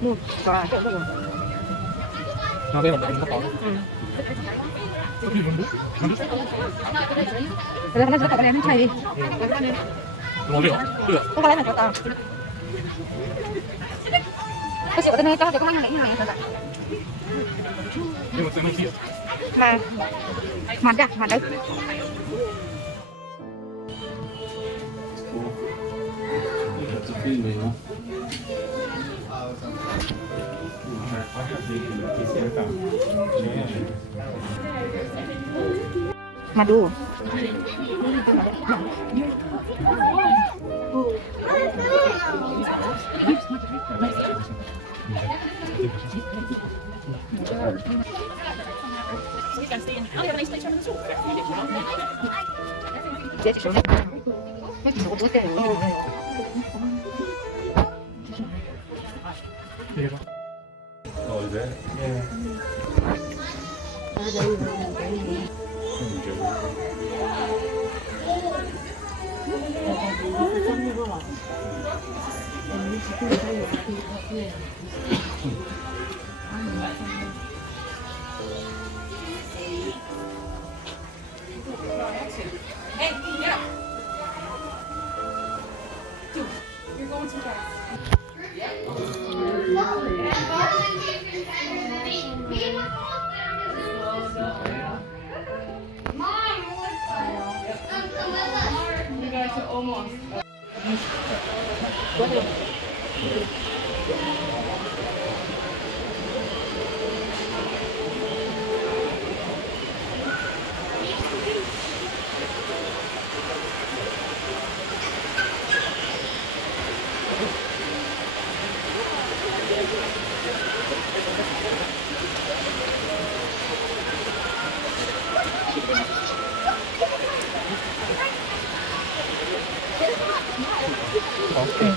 mua và cái đó rồi. Nó cái mình nó còn. Rồi nó sẽ có cái này chay đi. Đúng rồi. Có cái này cho tao. Cái gì ở đây cho cái hàng này hàng này. Nhưng mà sẽ không chịu. Mà ra, mà đấy. Mà đu. Dễ chịu lắm. Cái gì nó cũng tệ rồi. Oh, is that? Yeah. Hey, get up. Dude, you're going too fast. You guys are almost.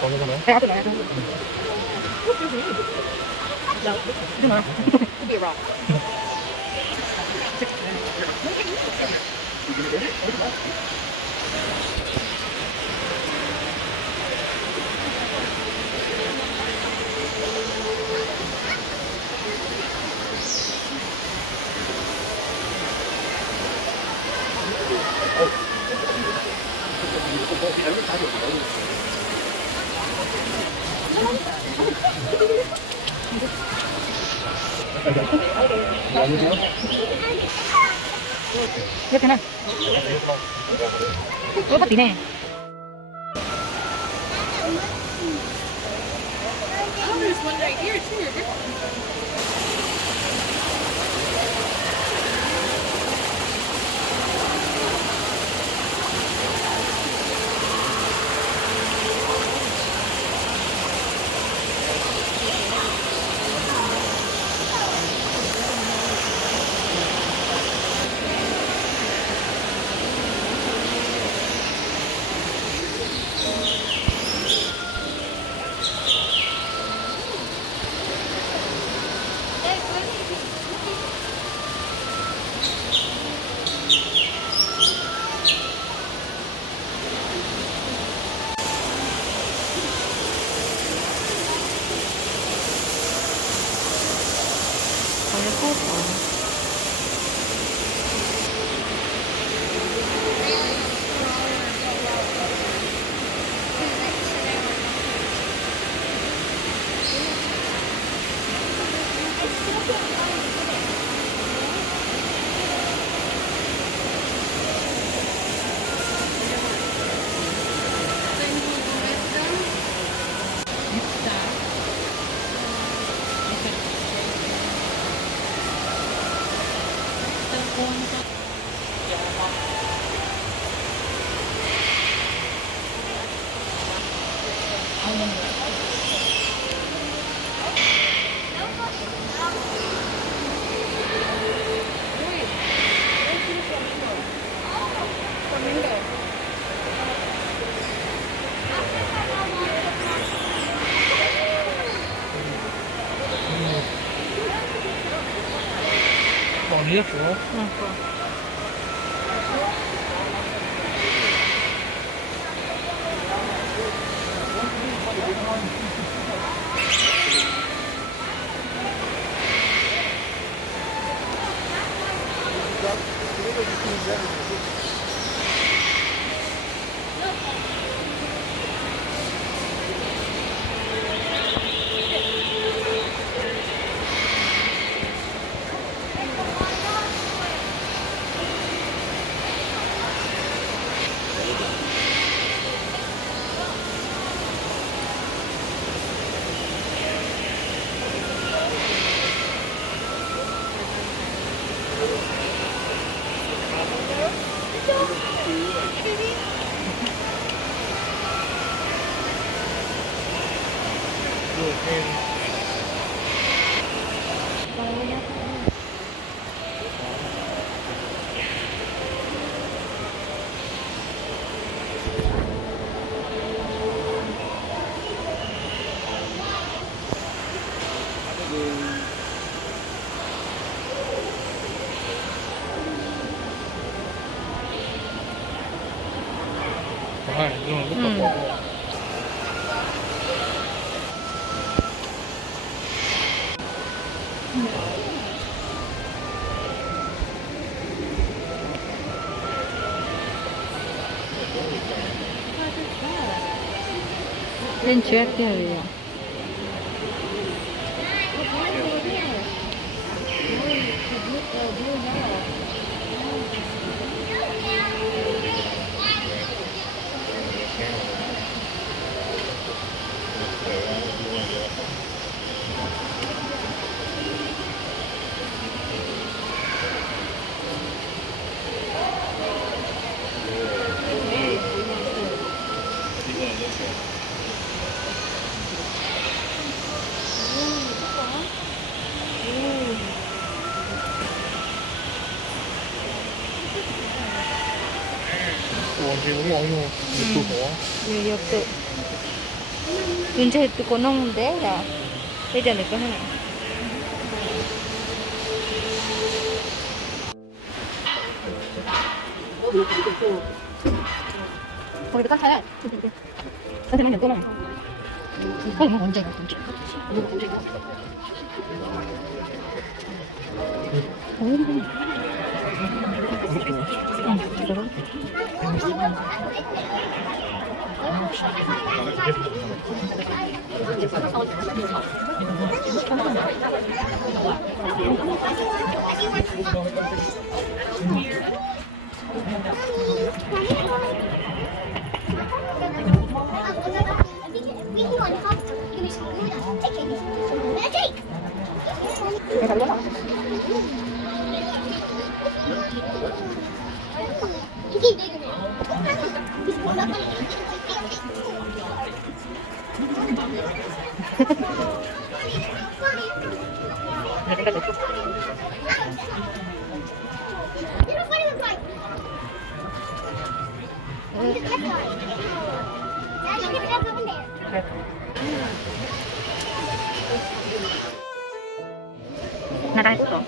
Còn cái nữa. Cái này. Đúng rồi. Be wrong. Biết thế này. Ủa bắt tí nè. Oh, there's one right here too. You're different. Còn nước nữa. 이런 것도 보고. Lên chuyện kìa. 완전 너무 어려워. 또 뭐? 네, 옆도. 윤재 또 꺼놓는데, 야. bây giờ này có thế này. 거기도 깎아야. 선생님 또 나와. 이거 언제 가? 이거 언제 가? 나가 있어.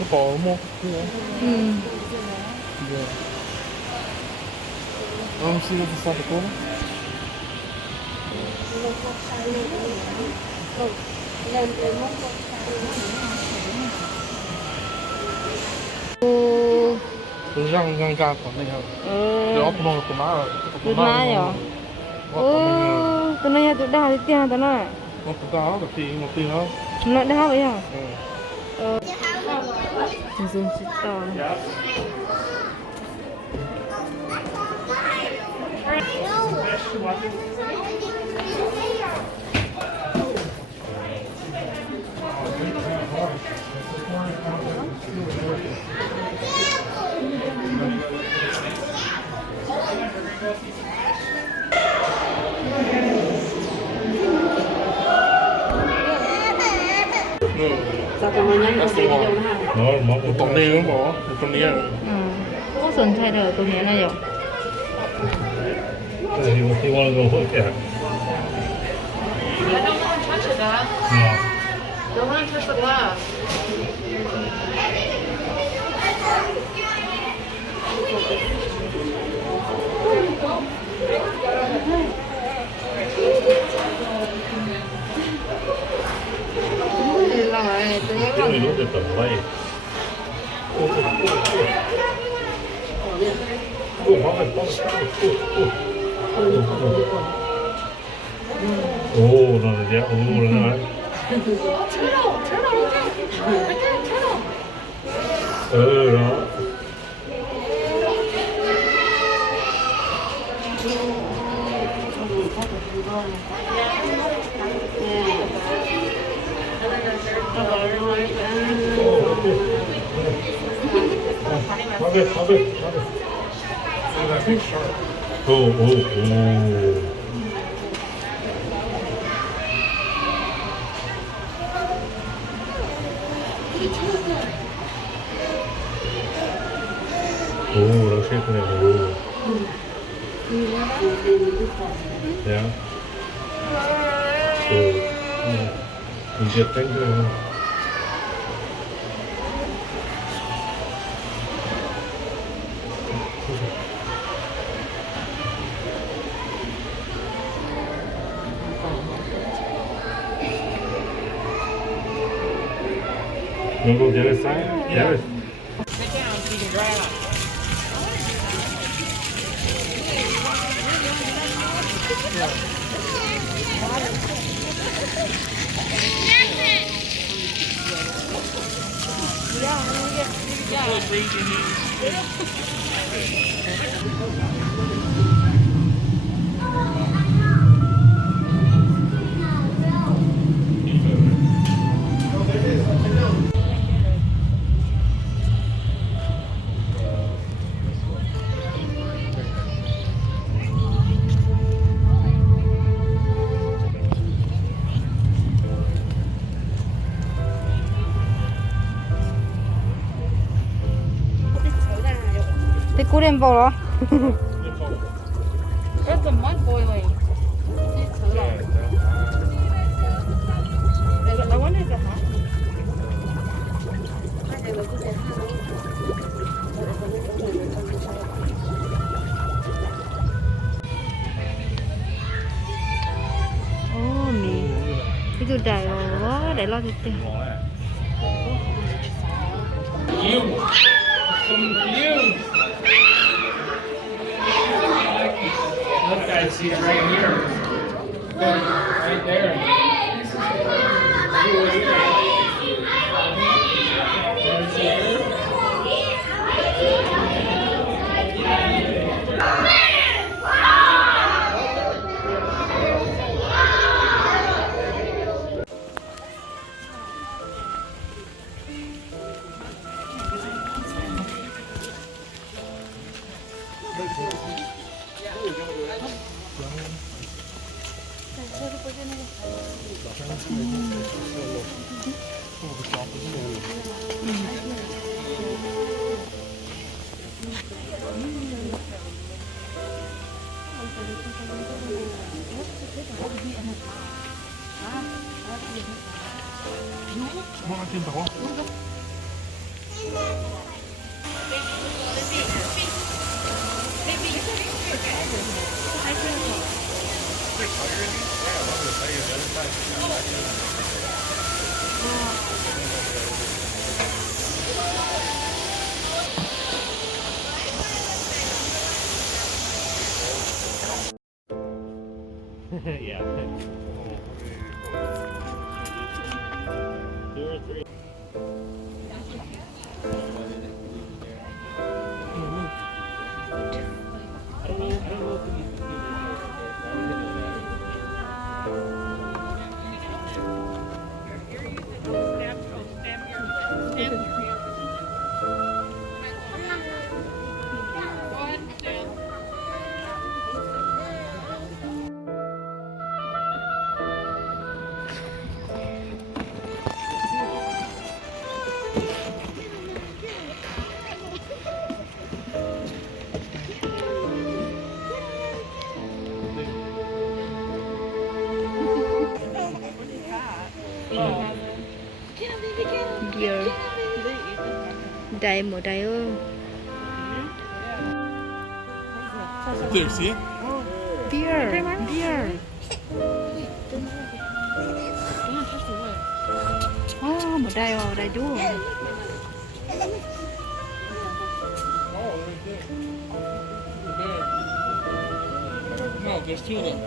이거 어머. 이제. 음식을 비싸고. 그냥 가 거네요. 저 구멍을 또 막. Được mai rồi. Tôi nói tôi đau đi tiền tôi nói. Một cái một tí nữa. Nó đau vậy à? 무슨 진짜. một tuần đi nữa bỏ một tuần đi có sườn thay đời tôi nghĩ là rồi. He wanted to go look at it. I don't want to touch it, Dad. No. Don't want to touch the glass. 뚜껑이 놓쳤다 뭐라이 오 나는 이제 오 나 오. 오, 락쉐이크네, 오. 야. 이제 땡겨. You go the other side? Yeah. Sit down so you can dry out. Thế cô đem vào đó. There's some mud boiling. I wonder if it's hot. Ồ, mì. Cái đồ đại đó, để lo thịt tiền. That guy sees right here. Right there. 뭐 하신다고? Yeah. 2 or 3. Beer. Đại một đại ơi. There, see it? Beer. Beer. 아. 뭐 다요, 다죠. No, there's two of them.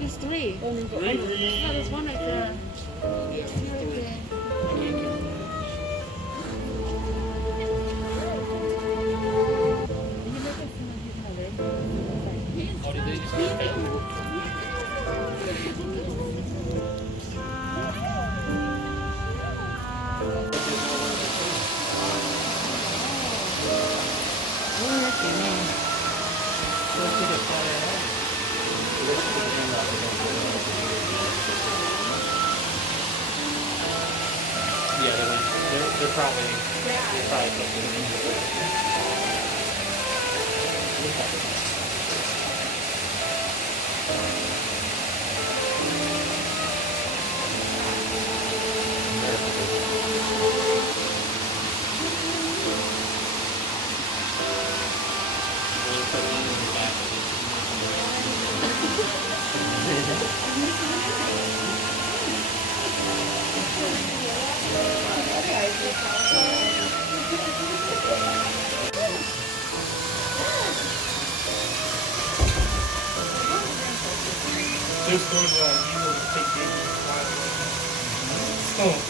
It's three. Really? Yeah, there's one right there. Yeah, they're probably something. Just for the people to take the stone.